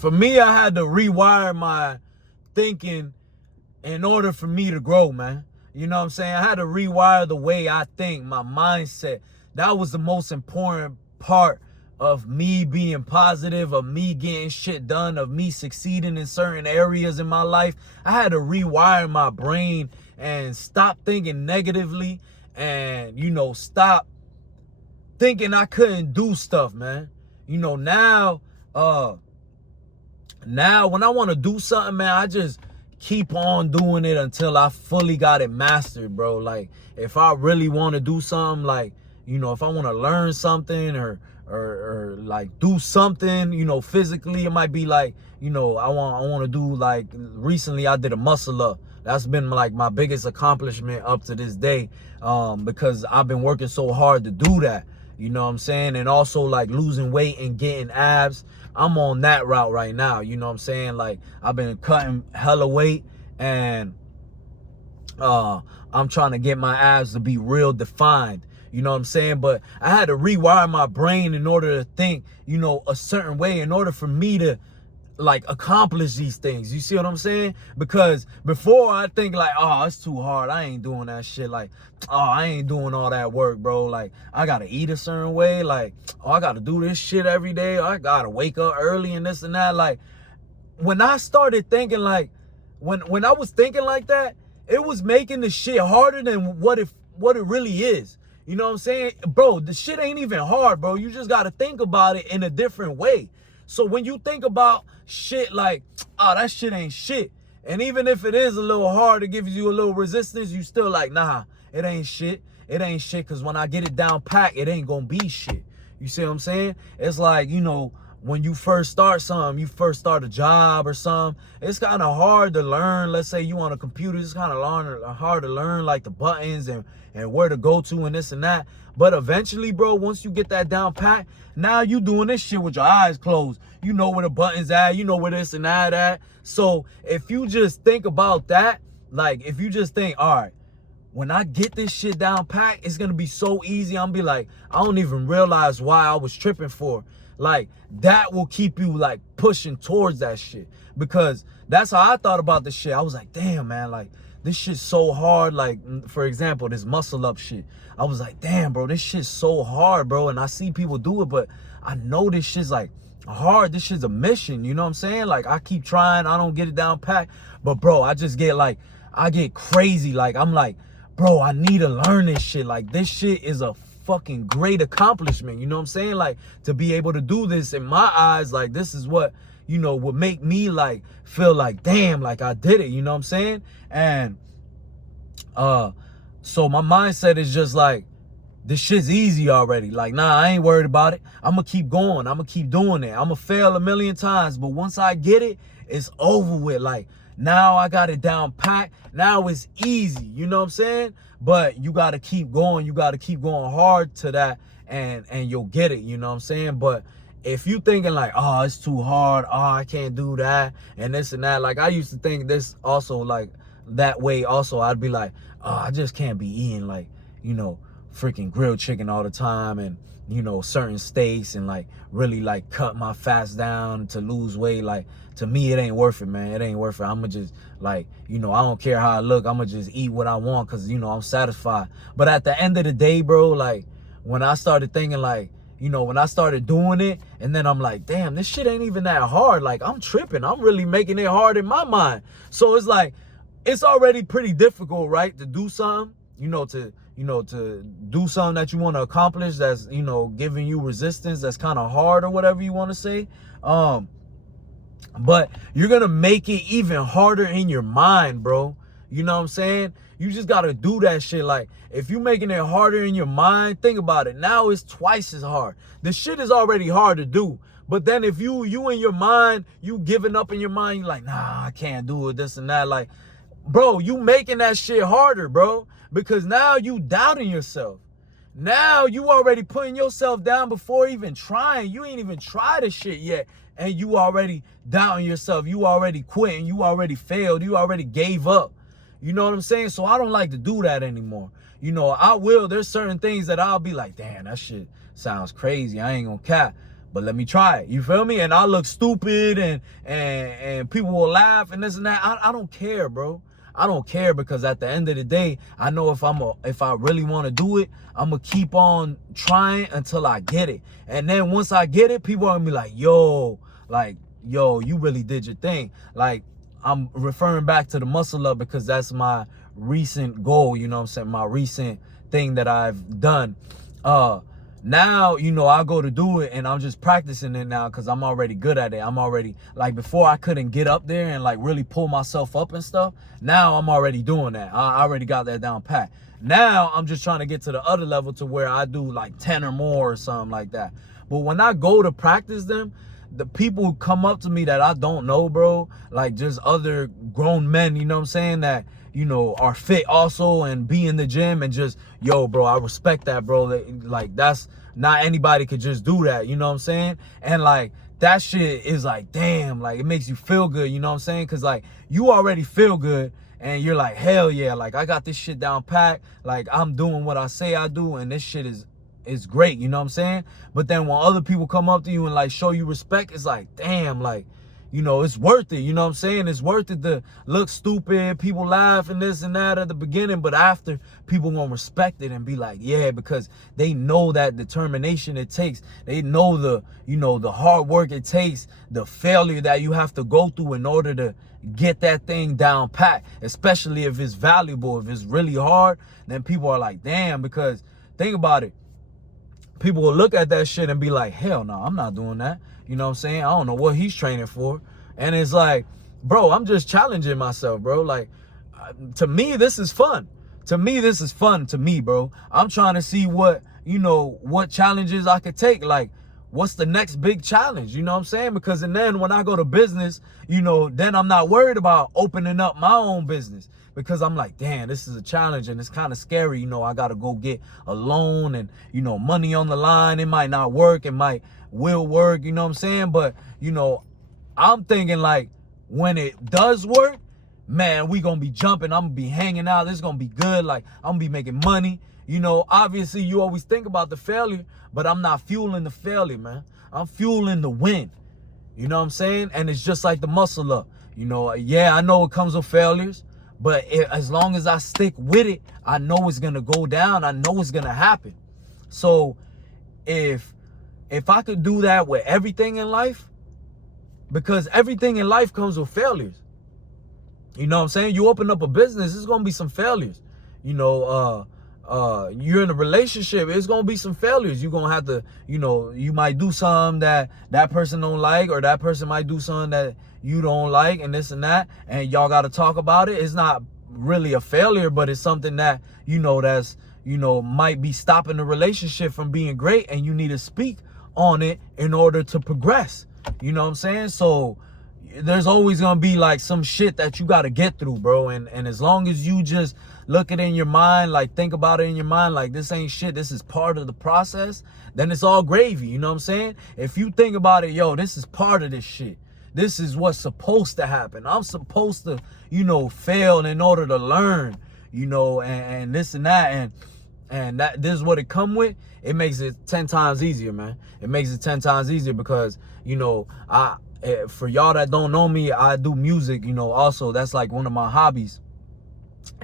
For me, I had to rewire my thinking in order for me to grow, man. You know what I'm saying? I had to rewire the way I think, my mindset. That was the most important part of me being positive, of me getting shit done, of me succeeding in certain areas in my life. I had to rewire my brain and stop thinking negatively and, stop thinking I couldn't do stuff, man. Now when I want to do something, man, I just keep on doing it until I fully got it mastered, bro. Like, if I really want to do something, like, if I want to learn something or like do something, physically, it might be like, I want to do, like, recently I did a muscle up. That's been like my biggest accomplishment up to this day, because I've been working so hard to do that. You know what I'm saying? And also, like, losing weight and getting abs. I'm on that route right now. You know what I'm saying? Like, I've been cutting hella weight and I'm trying to get my abs to be real defined. You know what I'm saying? But I had to rewire my brain in order to think, a certain way in order for me to, like, accomplish these things. You see what I'm saying? Because before, I think like, oh, it's too hard. I ain't doing that shit. Like, oh, I ain't doing all that work, bro. Like, I gotta eat a certain way. Like, oh, I gotta do this shit every day. I gotta wake up early and this and that. Like, when I started thinking like, when I was thinking like that, it was making the shit harder than what it really is. You know what I'm saying? Bro, the shit ain't even hard, bro. You just gotta think about it in a different way. So when you think about shit like, oh, that shit ain't shit. And even if it is a little hard, it gives you a little resistance, you still like, nah, it ain't shit. It ain't shit, because when I get it down pat, it ain't gonna be shit. You see what I'm saying? It's like, when you first start something, you first start a job or something, it's kind of hard to learn. Let's say you on a computer, it's kind of hard to learn, like, the buttons and where to go to and this and that. But eventually, bro, once you get that down pat, now you doing this shit with your eyes closed. You know where the buttons at, you know where this and that at. So if you just think about that, like, if you just think, all right, when I get this shit down pat, it's gonna be so easy. I'm gonna be like, I don't even realize why I was tripping for. Like, that will keep you, like, pushing towards that shit. Because that's how I thought about this shit. I was like, damn, man, like, this shit's so hard. Like, for example, this muscle up shit. I was like, damn, bro, this shit's so hard, bro. And I see people do it, but I know this shit's, like, hard. This shit's a mission, you know what I'm saying? Like, I keep trying, I don't get it down pat. But, bro, I just get, like, I get crazy. Like, I'm like, bro, I need to learn this shit. Like, this shit is a fucking great accomplishment, you know what I'm saying? Like, to be able to do this, in my eyes, like, this is what, would make me, like, feel like, damn, like, I did it, you know what I'm saying? And so my mindset is just like, this shit's easy already. Like, nah, I ain't worried about it. I'm gonna keep going. I'm gonna keep doing it. I'm gonna fail a million times, but once I get it, it's over with. Like, now I got it down pat. Now it's easy, you know what I'm saying? But you got to keep going. You got to keep going hard to that, and you'll get it, you know what I'm saying? But if you thinking like, oh, it's too hard, oh, I can't do that, and this and that. Like, I used to think this also, like, that way also. I'd be like, oh, I just can't be eating, like, freaking grilled chicken all the time, and, certain steaks, and, like, really, like, cut my fats down to lose weight. Like, to me, it ain't worth it, man. It ain't worth it. I'm going to just, like, I don't care how I look. I'm going to just eat what I want because, I'm satisfied. But at the end of the day, bro, like, when I started thinking, like, when I started doing it, and then I'm like, damn, this shit ain't even that hard. Like, I'm tripping. I'm really making it hard in my mind. So it's like, it's already pretty difficult, right, to do something, to do something that you want to accomplish that's, giving you resistance, that's kind of hard or whatever you want to say. But you're going to make it even harder in your mind, bro. You know what I'm saying? You just got to do that shit. Like, if you're making it harder in your mind, think about it. Now it's twice as hard. The shit is already hard to do. But then if you in your mind, you giving up in your mind, you're like, nah, I can't do it, this and that. Like, bro, you making that shit harder, bro. Because now you doubting yourself. Now you already putting yourself down before even trying. You ain't even tried the shit yet. And you already doubting yourself. You already quitting. You already failed. You already gave up. You know what I'm saying? So I don't like to do that anymore. There's certain things that I'll be like, damn, that shit sounds crazy. I ain't gonna cap. but let me try it. You feel me? And I look stupid and people will laugh and this and that. I don't care, bro. I don't care, because at the end of the day, I know if I really want to do it, I'm gonna keep on trying until I get it. And then once I get it, people are gonna be like, yo, you really did your thing. Like, I'm referring back to the muscle up because that's my recent goal, you know what I'm saying? My recent thing that I've done. Now, you know, I go to do it and I'm just practicing it now because I'm already good at it. I'm already, like, before I couldn't get up there and like really pull myself up and stuff. Now I'm already doing that. I already got that down pat. Now I'm just trying to get to the other level to where I do like 10 or more or something like that. But when I go to practice them, the people who come up to me that I don't know, bro, like just other grown men, you know what I'm saying, that, you know, are fit also and be in the gym and just, yo, bro, I respect that, bro. Like, that's not anybody could just do that, you know what I'm saying? And like, that shit is like, damn, like, it makes you feel good, you know what I'm saying? Because like, you already feel good and you're like, hell yeah, like, I got this shit down pat, like, I'm doing what I say I do, and this shit is great, you know what I'm saying? But then when other people come up to you and like show you respect, it's like, damn, like, you know, it's worth it, you know what I'm saying? It's worth it to look stupid, people laugh and this and that at the beginning, but after, people gonna respect it and be like, yeah, because they know that determination it takes. They know the, you know, the hard work it takes, the failure that you have to go through in order to get that thing down pat, especially if it's valuable. If it's really hard, then people are like, damn, because think about it. People will look at that shit and be like, hell no, I'm not doing that. You know what I'm saying? I don't know what he's training for. And it's like, bro, I'm just challenging myself, bro. Like, to me, this is fun. To me, this is fun to me, bro. I'm trying to see what, you know, what challenges I could take. Like, what's the next big challenge? You know what I'm saying? Because and then when I go to business, you know, then I'm not worried about opening up my own business. Because I'm like, damn, this is a challenge and it's kind of scary. You know, I got to go get a loan and, you know, money on the line. It might not work. It will work. You know what I'm saying? But, you know, I'm thinking like when it does work, man, we going to be jumping. I'm going to be hanging out. This is going to be good. Like, I'm going to be making money. You know, obviously you always think about the failure, but I'm not fueling the failure, man. I'm fueling the win. You know what I'm saying? And it's just like the muscle up. You know, yeah, I know it comes with failures. But as long as I stick with it, I know it's going to go down. I know it's going to happen. So if I could do that with everything in life, because everything in life comes with failures. You know what I'm saying? You open up a business, there's going to be some failures. You know, you're in a relationship, it's going to be some failures. You're going to have to, you know, you might do something that person don't like, or that person might do something that you don't like, and this and that, and y'all got to talk about it. It's not really a failure, but it's something that, you know, that's, you know, might be stopping the relationship from being great, and you need to speak on it in order to progress. You know what I'm saying? So there's always gonna be like some shit that you gotta get through, bro. And as long as you just look it in your mind, like think about it in your mind, like this ain't shit, this is part of the process, then it's all gravy. You know what I'm saying? If you think about it, yo, this is part of this shit. This is what's supposed to happen. I'm supposed to, you know, fail in order to learn, you know, and this and that, and that this is what it come with. It makes it 10 times easier, man. It makes it 10 times easier because, you know, for y'all that don't know me, I do music, you know, also that's like one of my hobbies.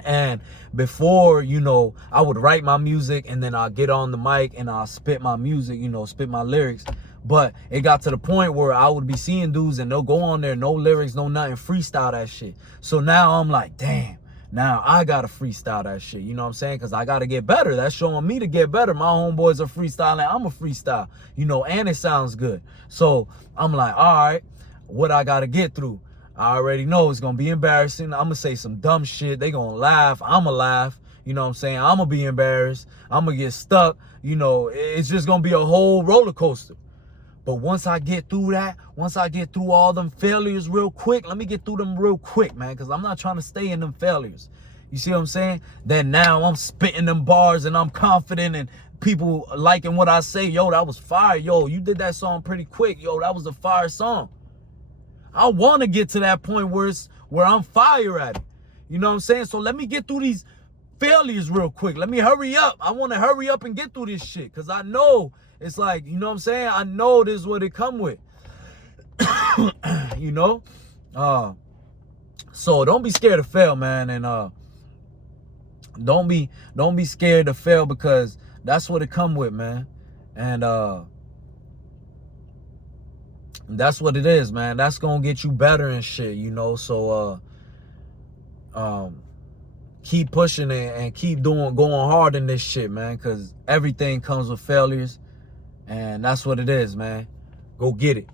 And before, you know, I would write my music and then I'll get on the mic and I'll spit my music, you know, spit my lyrics. But it got to the point where I would be seeing dudes and they'll go on there, no lyrics, no nothing, freestyle that shit. So now I'm like, damn, now I gotta freestyle that shit. You know what I'm saying? Because I gotta get better. That's showing me to get better. My homeboys are freestyling, I'm a freestyle, you know, and it sounds good. So I'm like, all right, what I gotta get through? I already know it's gonna be embarrassing. I'm gonna say some dumb shit. They gonna laugh. I'ma laugh. You know what I'm saying? I'm gonna be embarrassed. I'm gonna get stuck. You know, it's just gonna be a whole roller coaster. But once I get through that, once I get through all them failures real quick, let me get through them real quick, man, because I'm not trying to stay in them failures. You see what I'm saying? Then now I'm spitting them bars and I'm confident and people liking what I say. Yo, that was fire. Yo, you did that song pretty quick. Yo, that was a fire song. I want to get to that point where I'm fire at it. You know what I'm saying? So let me get through these failures real quick. Let me hurry up. I want to hurry up and get through this shit because I know it's like, you know what I'm saying? I know this is what it come with. You know? So don't be scared to fail, man. And don't be scared to fail, because that's what it come with, man. And that's what it is, man. That's gonna get you better and shit, you know. So keep pushing it and keep going hard in this shit, man, because everything comes with failures. And that's what it is, man. Go get it.